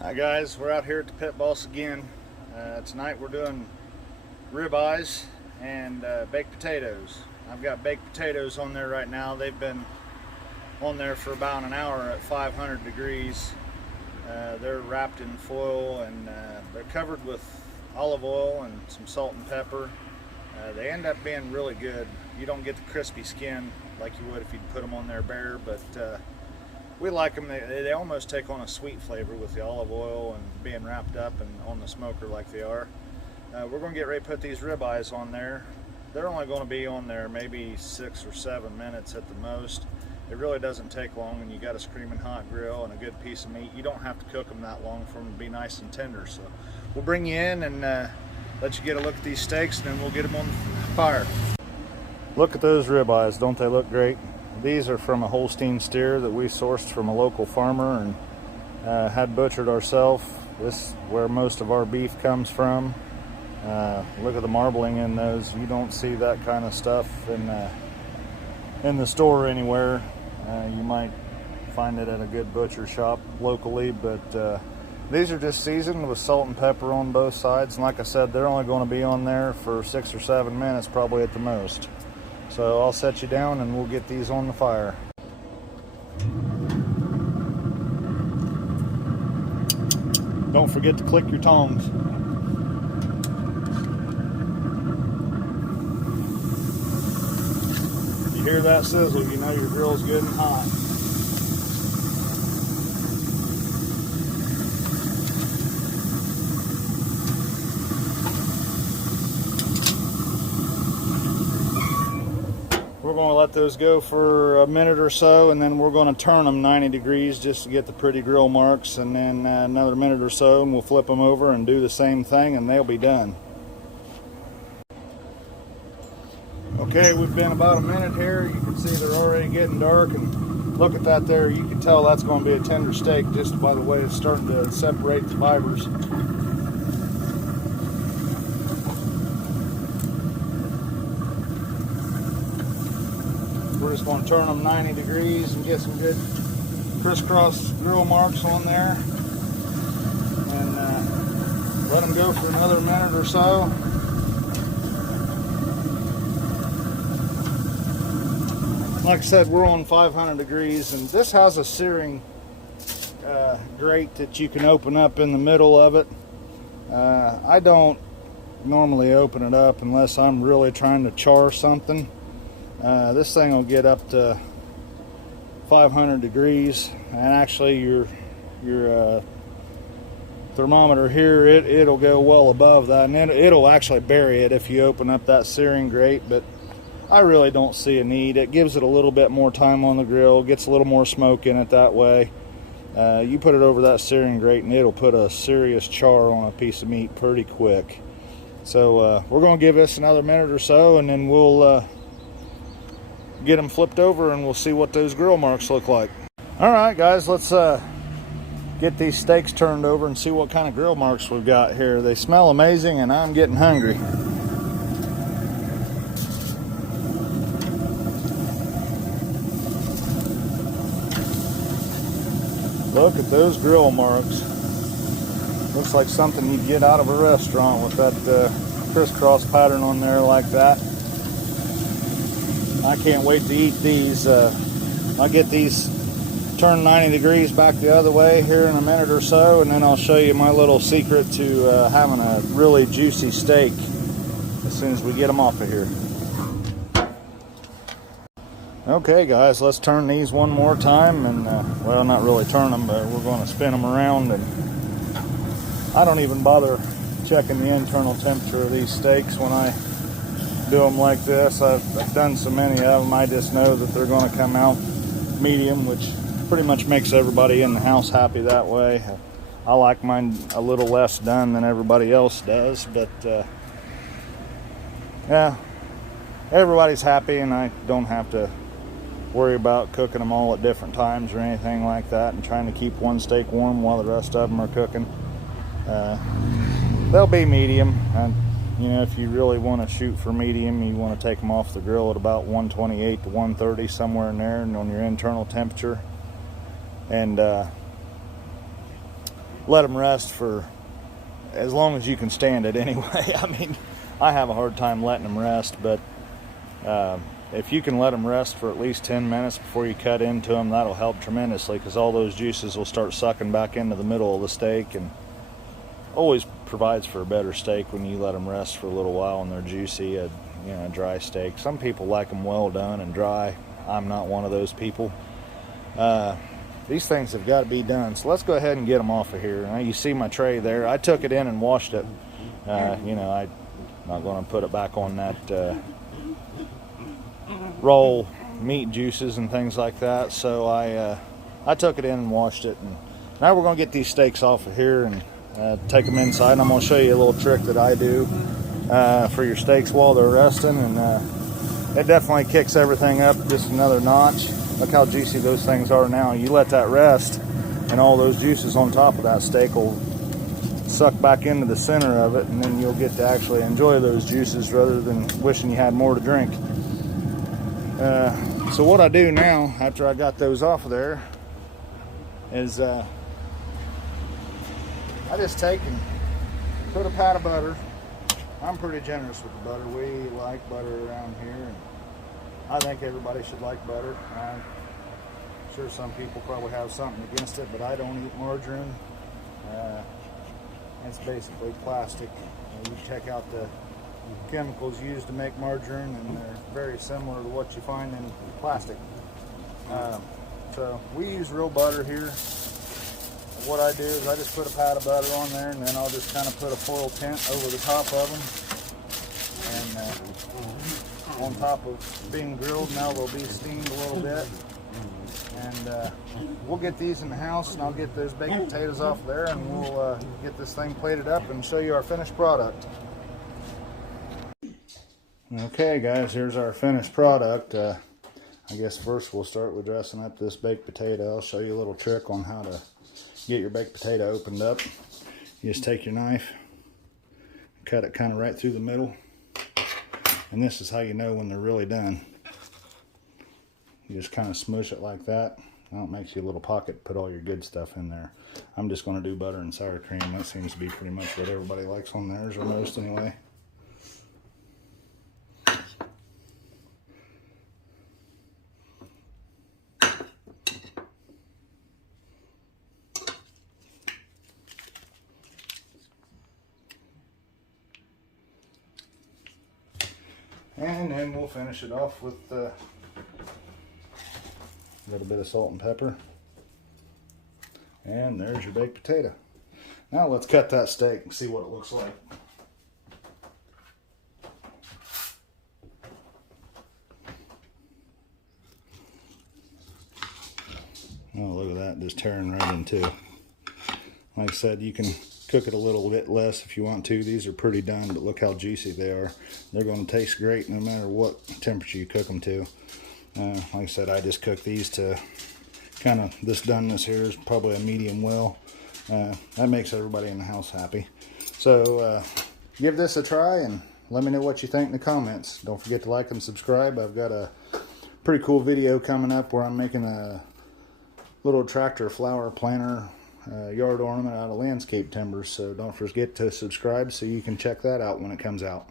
Hi guys, we're out here at the pit boss again. Tonight we're doing ribeyes and baked potatoes. I've got baked potatoes on there right now. They've been on there for about an hour at 500 degrees. They're wrapped in foil and they're covered with olive oil and some salt and pepper. They end up being really good. You don't get the crispy skin like you would if you'd put them on there bare, but we like them. They almost take on a sweet flavor with the olive oil and being wrapped up and on the smoker like they are. We're going to get ready to put these ribeyes on there. They're only going to be on there maybe 6 or 7 minutes at the most. It really doesn't take long, and you got a screaming hot grill and a good piece of meat. You don't have to cook them that long for them to be nice and tender. So we'll bring you in and let you get a look at these steaks, and then we'll get them on the fire. Look at those ribeyes. Don't they look great? These are from a Holstein steer that we sourced from a local farmer and had butchered ourselves. This is where most of our beef comes from. Look at the marbling in those. You don't see that kind of stuff in the store anywhere. You might find it at a good butcher shop locally, but these are just seasoned with salt and pepper on both sides. And like I said, they're only going to be on there for 6 or 7 minutes, probably at the most. So I'll set you down and we'll get these on the fire. Don't forget to click your tongs. If you hear that sizzle, you know your grill's good and hot. We're going to let those go for a minute or so, and then we're going to turn them 90 degrees just to get the pretty grill marks, and then another minute or so and we'll flip them over and do the same thing and they'll be done. Okay, we've been about a minute here. You can see they're already getting dark, and look at that there. You can tell that's going to be a tender steak just by the way it's starting to separate the fibers. We're just going to turn them 90 degrees and get some good crisscross grill marks on there, and let them go for another minute or so. Like I said, we're on 500 degrees, and this has a searing grate that you can open up in the middle of it. I don't normally open it up unless I'm really trying to char something. This thing will get up to 500 degrees, and actually your thermometer here, it'll go well above that, and it'll actually bury it if you open up that searing grate, but I really don't see a need. It gives it a little bit more time on the grill, gets a little more smoke in it that way. You put it over that searing grate and it'll put a serious char on a piece of meat pretty quick. So we're going to give this another minute or so, and then we'll get them flipped over and we'll see what those grill marks look like. All right guys, let's get these steaks turned over and see what kind of grill marks we've got here. They smell amazing and I'm getting hungry. Look at those grill marks. Looks like something you'd get out of a restaurant with that crisscross pattern on there like that. I can't wait to eat these. I'll get these turned 90 degrees back the other way here in a minute or so, and then I'll show you my little secret to having a really juicy steak as soon as we get them off of here. Okay guys, let's turn these one more time, and well, not really turn them, but we're going to spin them around. And I don't even bother checking the internal temperature of these steaks when I do them like this. I've done so many of them, I just know that they're going to come out medium, which pretty much makes everybody in the house happy that way. I like mine a little less done than everybody else does, but yeah, everybody's happy, and I don't have to worry about cooking them all at different times or anything like that, and trying to keep one steak warm while the rest of them are cooking. They'll be medium, and you know, if you really want to shoot for medium, you want to take them off the grill at about 128 to 130, somewhere in there, and on your internal temperature. And let them rest for as long as you can stand it anyway. I mean, I have a hard time letting them rest, but if you can let them rest for at least 10 minutes before you cut into them, that'll help tremendously, because all those juices will start sucking back into the middle of the steak, and always provides for a better steak when you let them rest for a little while and they're juicy. A dry steak. Some people like them well done and dry. I'm not one of those people. These things have got to be done. So let's go ahead and get them off of here. Now you see my tray there. I took it in and washed it. I'm not going to put it back on that raw meat juices and things like that. So I took it in and washed it. And now we're going to get these steaks off of here and take them inside. And I'm going to show you a little trick that I do for your steaks while they're resting, and it definitely kicks everything up just another notch. Look how juicy those things are now. You let that rest, and all those juices on top of that steak will suck back into the center of it, and then you'll get to actually enjoy those juices rather than wishing you had more to drink. So what I do now, after I got those off of there, is I just take and put a pat of butter. I'm pretty generous with the butter. We like butter around here, and I think everybody should like butter. I'm sure some people probably have something against it, but I don't eat margarine. It's basically plastic. You check out the chemicals used to make margarine, and they're very similar to what you find in plastic. So we use real butter here. What I do is I just put a pat of butter on there, and then I'll just kind of put a foil tint over the top of them. And on top of being grilled, now they'll be steamed a little bit. And we'll get these in the house, and I'll get those baked potatoes off there, and we'll get this thing plated up and show you our finished product. Okay guys, here's our finished product. I guess first we'll start with dressing up this baked potato. I'll show you a little trick on how to get your baked potato opened up. You just take your knife, cut it kind of right through the middle, and this is how you know when they're really done. You just kind of smush it like that. Now it makes you a little pocket, put all your good stuff in there. I'm just going to do butter and sour cream. That seems to be pretty much what everybody likes on theirs, or most anyway. And then we'll finish it off with a little bit of salt and pepper. And there's your baked potato. Now let's cut that steak and see what it looks like. Oh, look at that, just tearing right in two. Like I said, you can cook it a little bit less if you want to. These are pretty done, but look how juicy they are. They're going to taste great no matter what temperature you cook them to. Like I said, I just cook these to kind of, this doneness here is probably a medium well. That makes everybody in the house happy. So give this a try and let me know what you think in the comments. Don't forget to like and subscribe. I've got a pretty cool video coming up where I'm making a little tractor flower planter yard ornament out of landscape timber, so don't forget to subscribe so you can check that out when it comes out.